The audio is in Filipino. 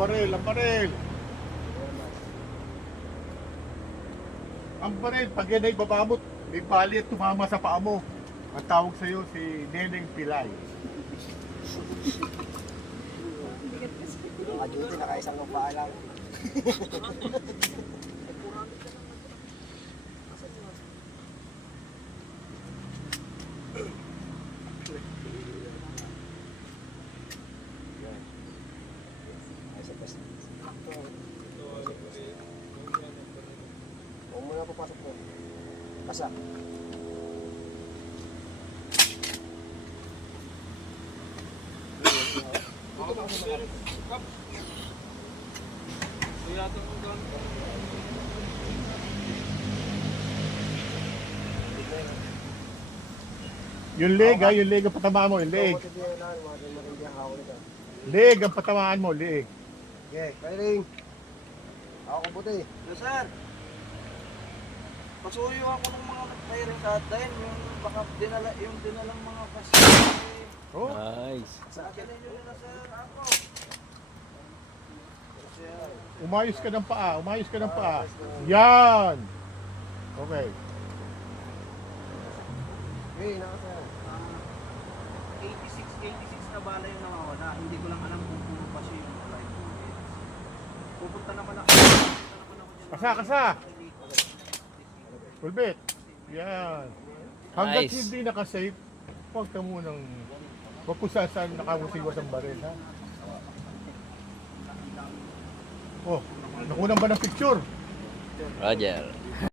baril, ang baril. Ang baril, pag yan ay babamot, may bali at tumama sa paa mo. Ang tawag sa'yo si Neneng Pilay. Mga duty, nakaisang ng paa lang. Huwag mo na papasok mo. Pasak. Yung leg ang patamaan mo, yung leg. Leg ang patamaan mo, leg. Okay, firing. Ako kabuti. No, sir. Pasuyo ako ng mga firing sa atin, yung baka dinalang mga kasi. Oh, Nice. Sa akin nyo na, sir, ako. umayos ka ng paa, umayos ka ng paa. Yan! Okay. Okay, nakasaya. 86 na bala yung nakawala. Hindi ko lang alam kung puro pa siya yung live bullets. Pupunta naman ako dyan. Kasa! Pulbit. Yan. Hanggat Nice. hindi nakasafe, huwag ka munang, huwag kung saan nakamusiwas ang baril, ha? Oh, nakunan ba ng picture? Roger.